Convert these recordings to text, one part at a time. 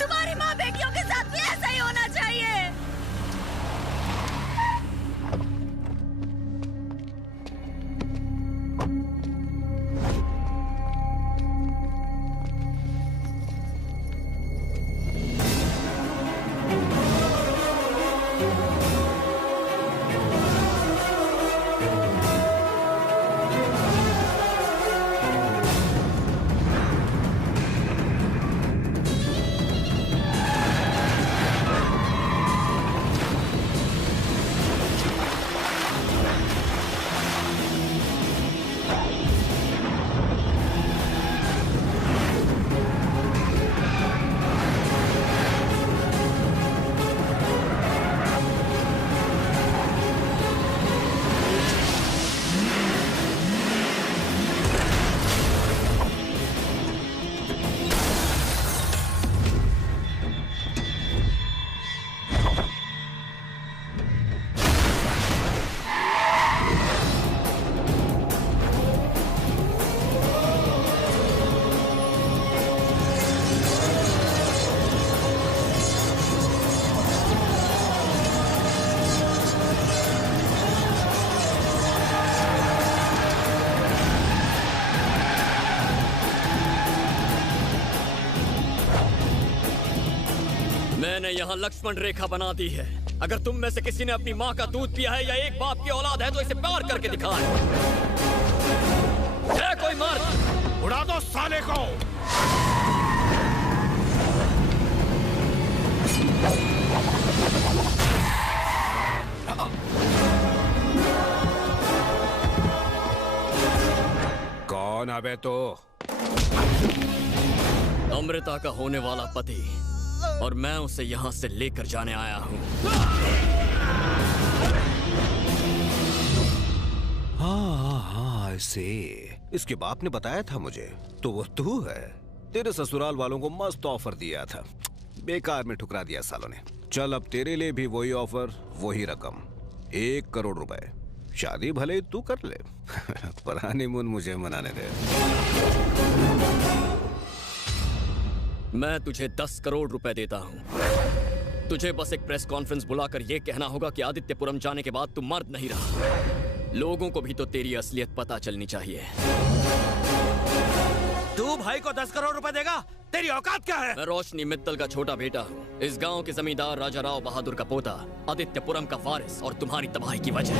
तुम्हारी माँ बेटियों के साथ भी ऐसा ही होना चाहिए। मैंने यहाँ लक्ष्मण रेखा बना दी है। अगर तुम में से किसी ने अपनी माँ का दूध पिया है या एक बाप की औलाद है तो इसे पार करके दिखाए। है कोई मर्द? उड़ा दो साले को। कौन है बे तो? अमृता का होने वाला पति, और मैं उसे यहाँ से लेकर जाने आया हूँ। हाँ, ऐसे इसके बाप ने बताया था मुझे। तो वो तू है। तेरे ससुराल वालों को मस्त ऑफर दिया था, बेकार में ठुकरा दिया सालों ने। चल अब तेरे लिए भी वही ऑफर, वही रकम, 1 करोड़ रुपए। शादी भले ही तू कर ले पर हनीमून मुझे मनाने दे। मैं तुझे 10 करोड़ रुपए देता हूँ। तुझे बस एक प्रेस कॉन्फ्रेंस बुलाकर यह कहना होगा कि आदित्यपुरम जाने के बाद तू मर्द नहीं रहा। लोगों को भी तो तेरी असलियत पता चलनी चाहिए। तू भाई को 10 करोड़ रुपए देगा? तेरी औकात क्या है? मैं रोशनी मित्तल का छोटा बेटा हूँ, इस गांव के जमींदार राजा राव बहादुर का पोता, आदित्यपुरम का वारिस, और तुम्हारी तबाही की वजह।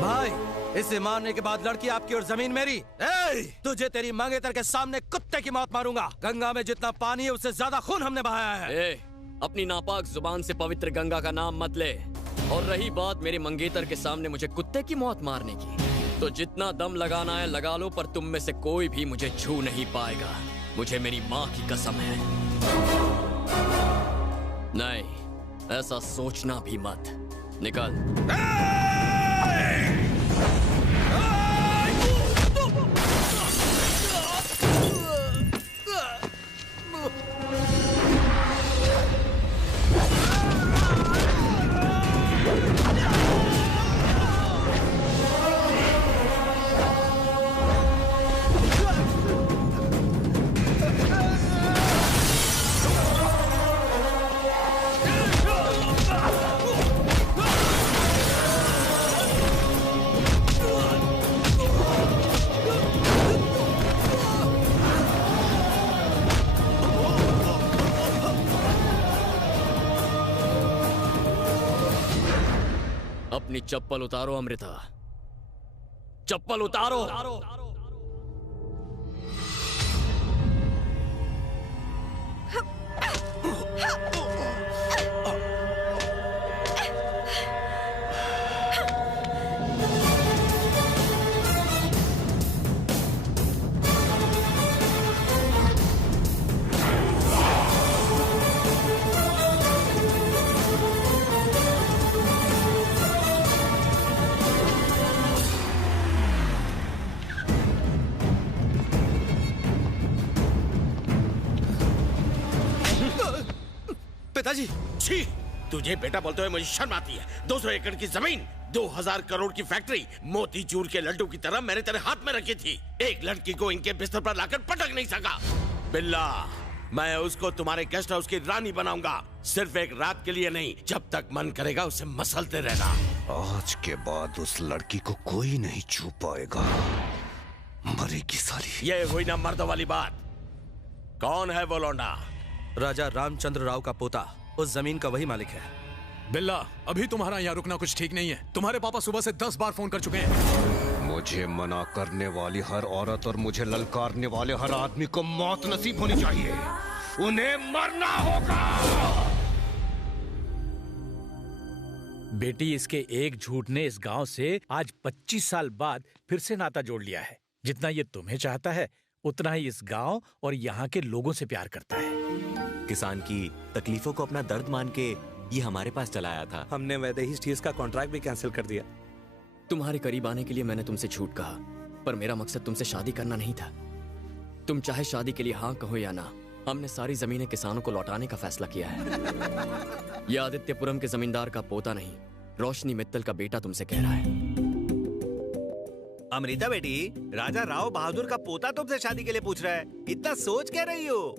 भाई, इसे मारने के बाद लड़की आपकी और जमीन मेरी। तुझे तेरी मंगेतर के सामने कुत्ते की मौत मारूंगा। गंगा में जितना पानी है उससे ज्यादा खून हमने बहाया है। अपनी नापाक जुबान से पवित्र गंगा का नाम मत ले। और रही बात मेरे मंगेतर के सामने मुझे कुत्ते की मौत मारने की, तो जितना दम लगाना है लगा लो, पर तुम में से कोई भी मुझे छू नहीं पाएगा। मुझे मेरी माँ की कसम है। नहीं, ऐसा सोचना भी मत। निकल। अपनी चप्पल उतारो अमृता, चप्पल उतारो। पिताजी, छी! तुझे बेटा बोलते हुए मुझे शर्म आती है। 200 एकड़ की जमीन, 2000 करोड़ की फैक्ट्री, मोतीचूर के लड्डू की तरह मैंने तेरे हाथ में रखी थी। एक लड़की को इनके बिस्तर पर लाकर पटक नहीं सका। बिल्ला, मैं उसको तुम्हारे गेस्ट हाउस की रानी बनाऊंगा, सिर्फ एक रात के लिए नहीं, जब तक मन करेगा उसे मसलते रहना। आज के बाद उस लड़की को कोई नहीं छू पाएगा। मरेगी साली। ये हुई ना मर्दों वाली बात। कौन है वो लौंडा? राजा रामचंद्र राव का पोता, उस जमीन का वही मालिक है। बिल्ला, अभी तुम्हारा यहाँ रुकना कुछ ठीक नहीं है। तुम्हारे पापा सुबह से 10 बार फोन कर चुके हैं। मुझे मना करने वाली हर औरत और मुझे ललकारने वाले हर आदमी को मौत नसीब होनी चाहिए। उन्हें मरना होगा। बेटी, इसके एक झूठ ने इस गांव से आज 25 साल बाद फिर से नाता जोड़ लिया है। जितना ये तुम्हें चाहता है, उतना ही इस गांव और यहाँ के लोगों से प्यार करता है। किसान की तकलीफों को अपना दर्द मान के ये हमारे पास चला आया था। हमने वैदेही स्टील्स का कॉन्ट्रैक्ट भी कैंसिल कर दिया। तुम्हारे करीब आने के लिए मैंने तुमसे झूठ कहा, पर मेरा मकसद तुमसे शादी करना नहीं था। तुम चाहे शादी के लिए हाँ कहो या ना, हमने सारी जमीनें किसानों को लौटाने का फैसला किया है। यह आदित्यपुरम के जमींदार का पोता नहीं, रोशनी मित्तल का बेटा तुमसे कह रहा है। अमृता बेटी, राजा राव बहादुर का पोता तुमसे शादी के लिए पूछ रहा है। इतना सोच क्या रही हो?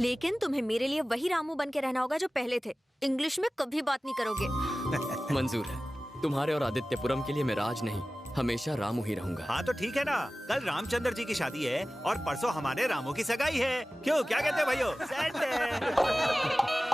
लेकिन तुम्हें मेरे लिए वही रामू बन के रहना होगा जो पहले थे। इंग्लिश में कभी बात नहीं करोगे। मंजूर है। तुम्हारे और आदित्यपुरम के लिए मैं राज नहीं, हमेशा रामू ही रहूंगा। हाँ तो ठीक है ना, कल रामचंद्र जी की शादी है और परसों हमारे रामू की सगाई है। क्यों, क्या कहते हैं भाइयों? सेट है।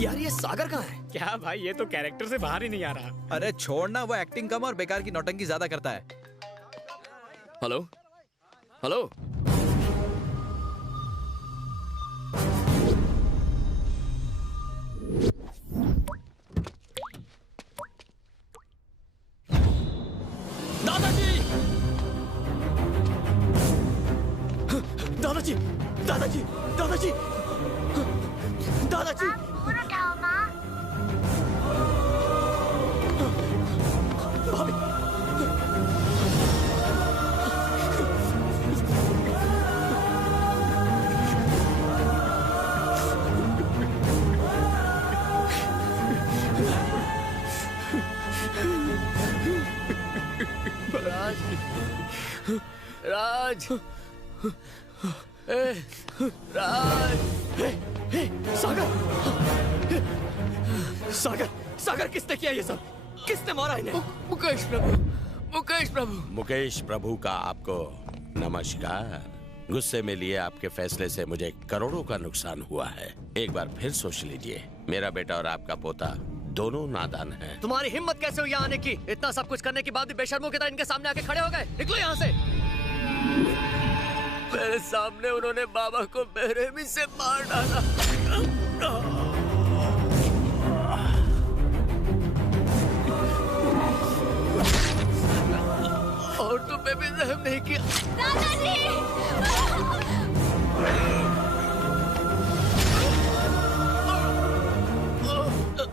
यार ये सागर कहाँ है? क्या भाई, ये तो कैरेक्टर से बाहर ही नहीं आ रहा। अरे छोड़ना, वो एक्टिंग कम और बेकार की नौटंकी ज्यादा करता है। हेलो हेलो, दादाजी, दादाजी, दादाजी, दादाजी, दादाजी। भाभी, राज, राज, सागर, सागर, सागर, किसने किया ये सब? किसने मारा इन्हें? मुकेश प्रभु, मुकेश प्रभु। मुकेश प्रभु का आपको नमस्कार। गुस्से में लिए आपके फैसले से मुझे करोड़ों का नुकसान हुआ है। एक बार फिर सोच लीजिए, मेरा बेटा और आपका पोता दोनों नादान हैं। तुम्हारी हिम्मत कैसे हुई यहाँ आने की? इतना सब कुछ करने के बाद भी बेशर्मों की तरह इनके सामने आके खड़े हो गए। निकलो यहाँ से। मेरे सामने उन्होंने बाबा को बेरहमी से मार डाला और तुम्हें भी रहम नहीं किया।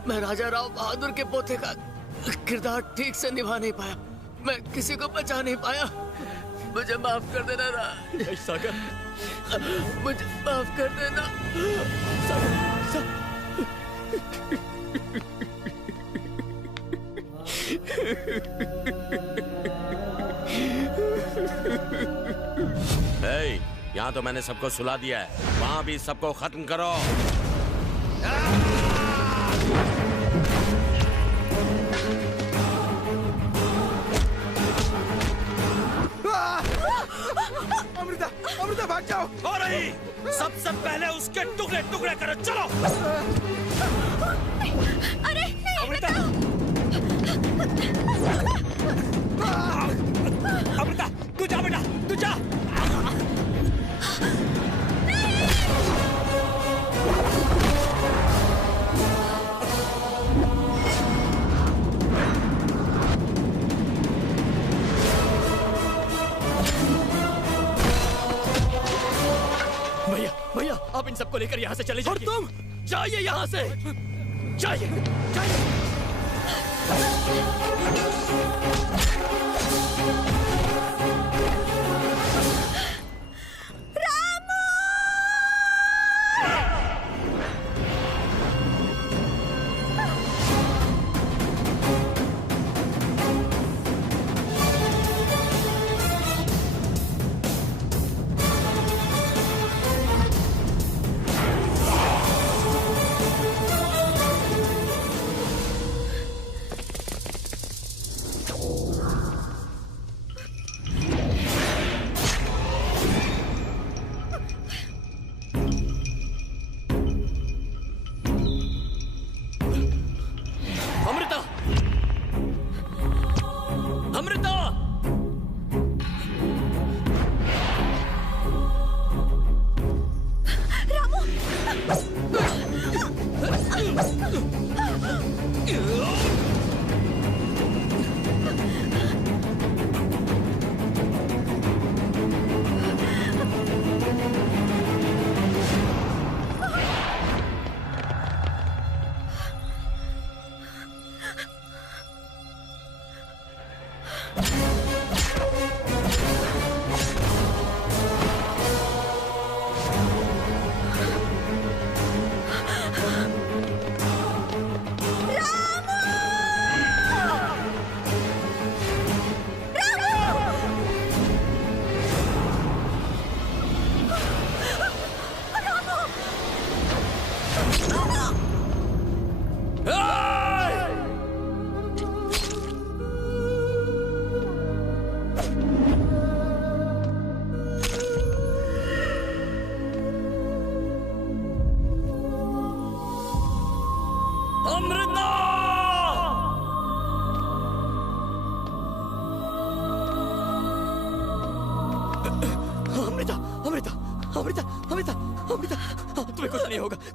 मैं राजा राव बहादुर के पोते का किरदार ठीक से निभा नहीं पाया। मैं किसी को बचा नहीं पाया। मुझे माफ कर देना सागर, मुझे माफ कर देना यहाँ तो मैंने सबको सुला दिया है, वहाँ भी सबको खत्म करो। अमृता, अमृता भाग जाओ। हो रही, सबसे पहले उसके टुकड़े टुकड़े करो। चलो। अरे अमृता, अमृता, तू जा बेटा, तू जा। भैया, आप इन सबको लेकर यहाँ से चले जाइए। और तुम जाइए यहाँ से, जाइए जाइए।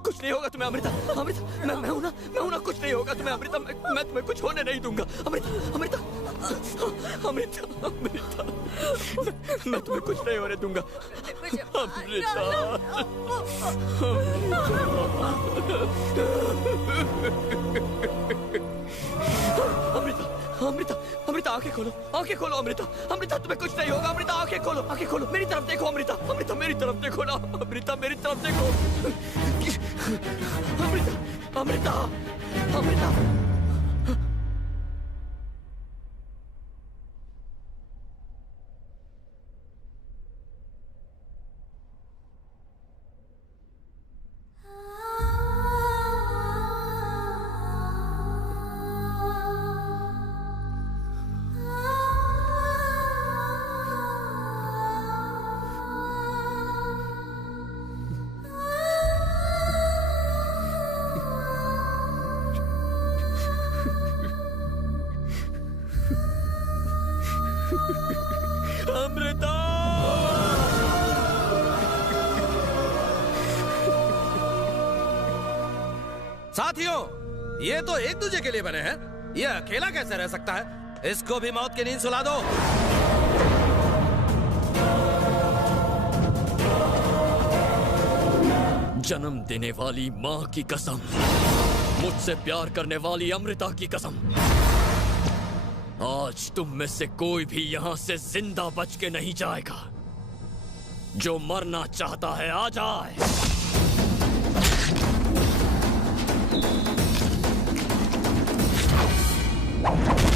कुछ नहीं होगा तुम्हें अमृता, अमृता मैं हूं ना, कुछ नहीं होगा तुम्हें अमृता, मैं तुम्हें कुछ होने नहीं दूंगा अमृता, अमृता, अमृता, अमृता, मैं तुम्हें कुछ नहीं होने दूंगा अमृता, अमृता, अमृता, अमृता आंखें खोलो अमृता, अमृता तुम्हें कुछ नहीं होगा अमृता, आंखें खोलो मेरी तरफ देखो अमृता, अमृता मेरी तरफ देखो ना अमृता, मेरी तरफ देखो अमृता, अमृता, अमृता। साथियों, ये तो एक दूसरे के लिए बने हैं, ये अकेला कैसे रह सकता है? इसको भी मौत की नींद सुला दो। जन्म देने वाली माँ की कसम, मुझसे प्यार करने वाली अमृता की कसम, आज तुम में से कोई भी यहाँ से जिंदा बच के नहीं जाएगा। जो मरना चाहता है आ जाए। You